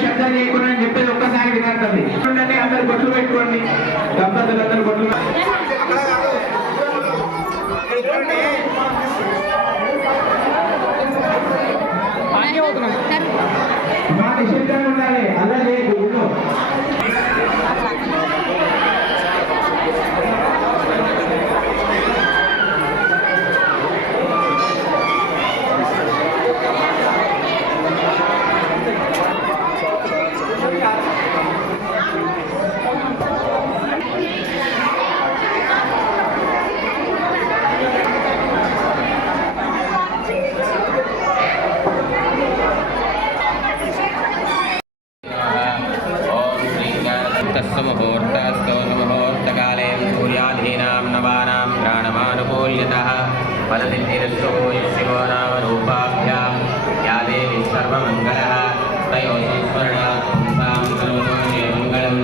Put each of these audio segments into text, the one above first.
శ్రద్ధ చేయకుండా అని చెప్పేది ఒక్కసారి వినండి. అందరు బొట్లు పెట్టుకోండి, దంపతులు అందరు బొట్లు. మా నిశ్శబ్దంగా ఉండాలి, అలా లేదు. मुहूर्तकाले सूर्याधीनां नवानां ग्राणमानुकूल्यतः फलनिर्निरस्तो शिवो नाम रूपाभ्यां या देवी सर्वमङ्गलः तयोः स्मरणात् पुंसां करोतु मङ्गलं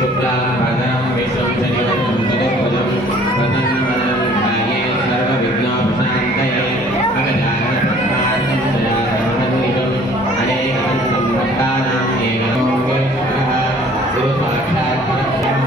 शुक्लां भद्रं विष्णुं शनिवरं चतुर्भुजं प्रसन्नवदनं ध्याये सर्वविघ्नोपशान्तये अगजाननपद्मार्कं जयाधर्मनिकम् अनेकं भक्तानां एकलोकेश्वरः गुरुसाक्षात् परब्रह्म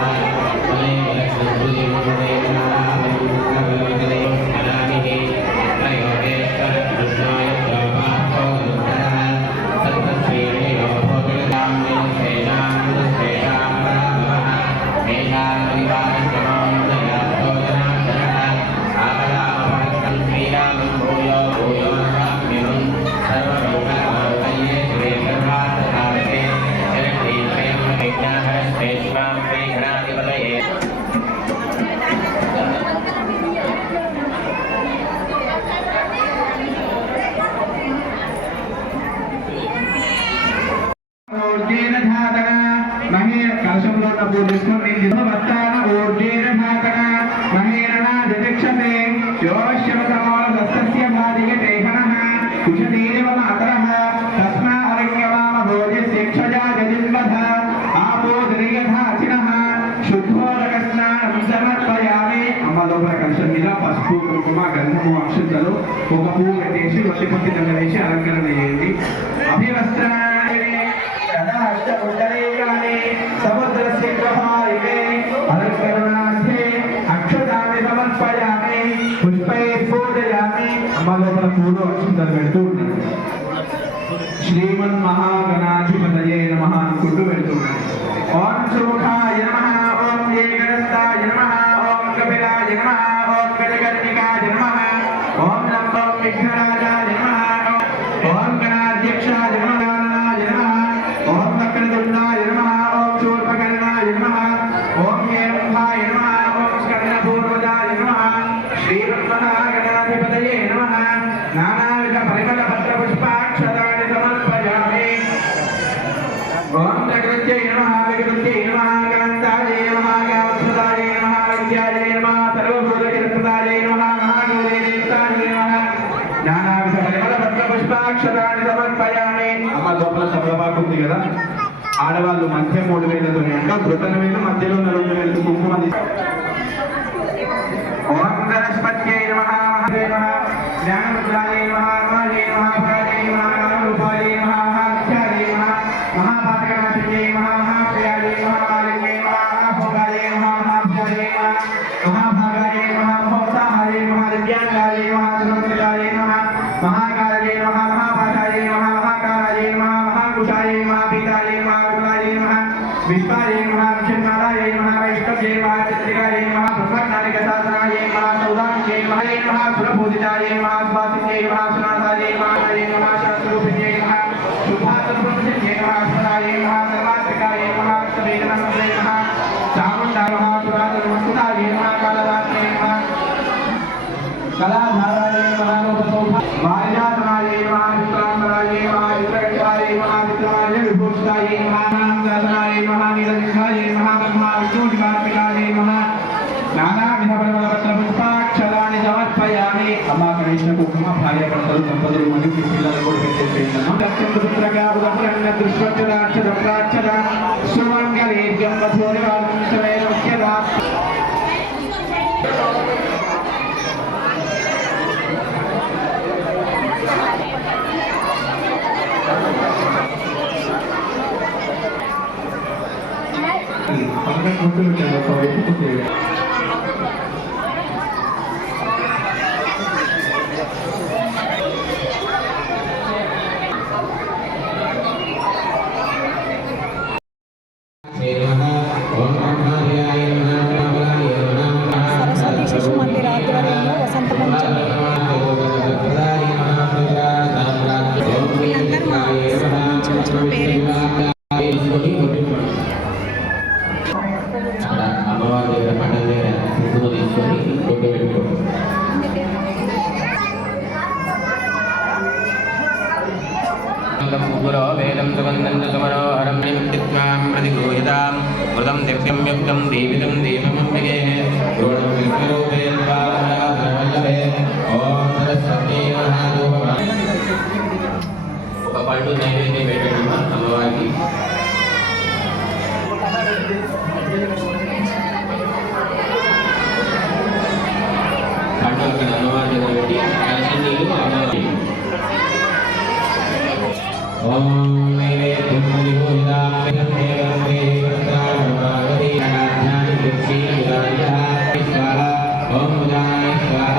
పసుపు కుంకుమ గంధము అక్షంతలు ఒక పువ్వు పెట్టేసి ఒట్టి పొట్టి దండలేసి అలంకరణ చేయండి. సముద్రస్య ప్రహారికే అలంకరణార్థే అక్షతాన్ని సమర్పయామి పుష్పై పూజయామి. అమ్మ లోపల పూలు అక్షంతలు పెడుతూ ఉన్నాను. శ్రీమన్ మహాగణాధిపతయే నమః అనుకుంటూ పెడుతున్నాను. ఓం సుముఖాయ నమః, ఓం ఏకదంతాయ నమః, ఓం కపిలాయ నమః, ఓం గజకర్ణికాయ నమః, ఓం లంబం విఘ్నరాజాయ నమః, ఓం గణాధ్యక్షాయ నమః, ఓం వక్రతుండాయ నమః, ఓం శూర్పకర్ణాయ నమః, ఓం హేరంభాయ నమః, ఓం స్కందపూర్వజాయ నమః. శ్రీమన్మహాగణాధిపతయే నమః. నానావిధ పరిమళ పత్ర పుష్పాక్షరాన్ని సమర్పయామి. ఓం జగత్యై నమః, విగత్యై నమః, కాంతాయే నమః, కామప్రదాయే నమః, విద్యాయే నమః, సర్వభూతహితప్రదాయే నమః, మహాగౌరీదేవతాయే నమః. నానావిధ పరిమళ పత్ర పుష్పాక్షరాన్ని సమర్పయామి. అమ్మ లోపల సభపాకు ఉంది కదా, ఆడవాళ్ళు మధ్య 3 వేలతో అంటే కృతన వేలు మధ్యలో 2 వేలు కుంకుమ. ఓం గణపత్యై నమః, మహాదేవ జ్ఞానముద్రాయే నమః, మహాదే నమః, భగవతే నమః, రూపాయే నమః, మహాఖ్యాయే నమః, మహాపాతకనాశిన్యే నమః, మహాప్రియాయే నమః, మాలిన్యే నమః, మహాభోగాయే నమః, మహాభ్యాయే నమః, మహాభాగాయే నమః, మహోత్సాహాయే నమః, దివ్యాంగాయే నమః, సురక్షితాయే నమః, మహాకారయే నమః, మహాపాఠాయే నమః, మహాకారాయే నమః, మహాకుశాయే నమః, పీతాయే నమః, విపులాయే నమః, విశ్వాయే నమః, విష్ణునారాయే నమః, వైష్ణవ్యే నమః, చంద్రికాయే నమః, బ్రహ్మజ్ఞానికశాసనాయే నమః, సౌదామిన్యే నమః, సురపూజితాయే నమః, స్వాసిన్యే నమః, సునాథాయే నమః, శాస్త్రరూపిణ్యే నమః, శుభాసనప్రభుషిన్యే నమః, స్మరాయే నమః, సర్వాత్మికాయే నమః, సవేదనమస్తే నమః, చాముండాయ నమః, సురాధనమస్తుతాయే నమః, కాళదాత్రే నమః, కళాధారాయే నమః, రూపసౌభ వారిజాతనాయే నమః, విశ్రాంతరాయే నమః, విద్రగణాయే నమః, విద్రమాయ విభూషితాయే నమః, నామదాసనాయే నమః, నీలకంఠాయే నమః, బ్రహ్మ విష్ణు శివాత్మికాయే నమః. నానావిధ పరిమళపత్ర పుష్పాక్షరాన్ని సమర్పయామి. అమ్మ కృష్ణ కుంకుమ భార్య భర్తలు దంపతులు మరియు మీ పిల్లలు కూడా పెట్టేసేయండి. దక్షిణపుత్రగా ఉదహరణ దృష్వచ్చదాక్షద ప్రాక్షద సుమంగళేభ్యం వధూరివాంశమే ముఖ్యదా. పక్కన కూర్చోబెట్టాను ఒక వైపు కూర్చోబెట్టాను. సరస్వతి శిశు మందిర్ ఆధ్వర్యంలో వసంత పంచమి. వీళ్ళందరూ మా స్కూల్ నుంచి వచ్చిన పేరెంట్స్. అమ్మవారి దగ్గర పండుగ దగ్గర కుంకుమ తీసుకొని కొట్టు పెట్టుకోండి. ముగ్గురో వేదం సుగంధం సమరోహరం నిమిత్తిత్వాం ప్రతిగూయతాం మృతం దివ్యం యుక్తం దీపితం దీపమంబికే గోడం విశ్వరూపే సర్వవల్లభే ఓం సరస్వతీ మహారూప. ఒక పండు నైవేద్యం పెట్టండి అమ్మవారికి. పండు అక్కడ అమ్మవారి దగ్గర పెట్టి కలిసి నీళ్ళు అమ్మవారికి. ఓం నైవేద్యం ప్రతిగూయతాం దేవం దేవతాం భగవతి అనాధ్యాని దుఃఖీ ఉదార్యః స్వాహ ఓం ఉదానాయ స్వాహ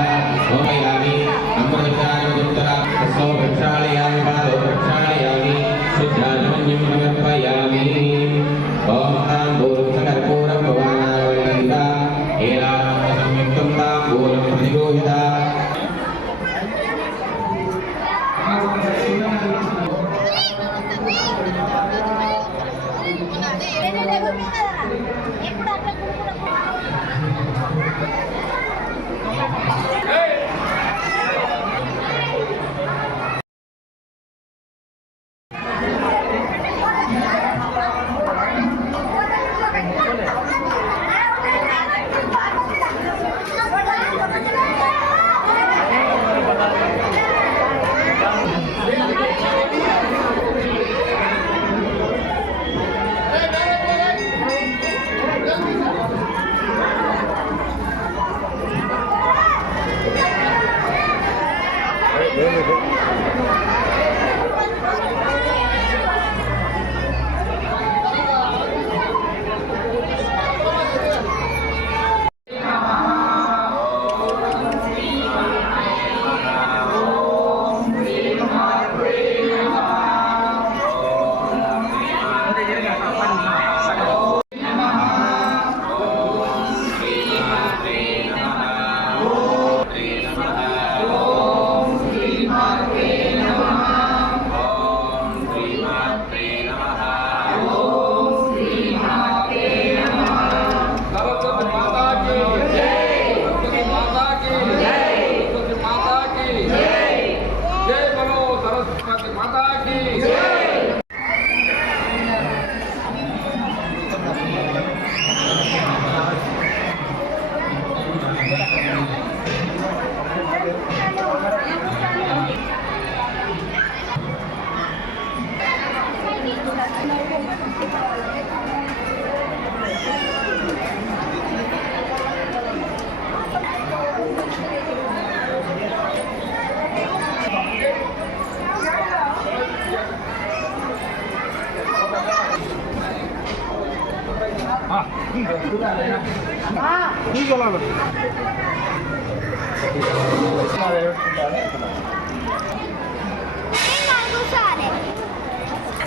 ఓం యామి అమృతానుత్తర సో ప్రక్షాళయామి పాదో ప్రక్షాళయామి శుద్ధానమన్యం సమర్పయామి. ఓం తాంబూలం సకర్పూరం భవానావళిత ఏలానంద సంయుక్తం తాంబూలం ప్రతిగూయతాం.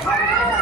Sale.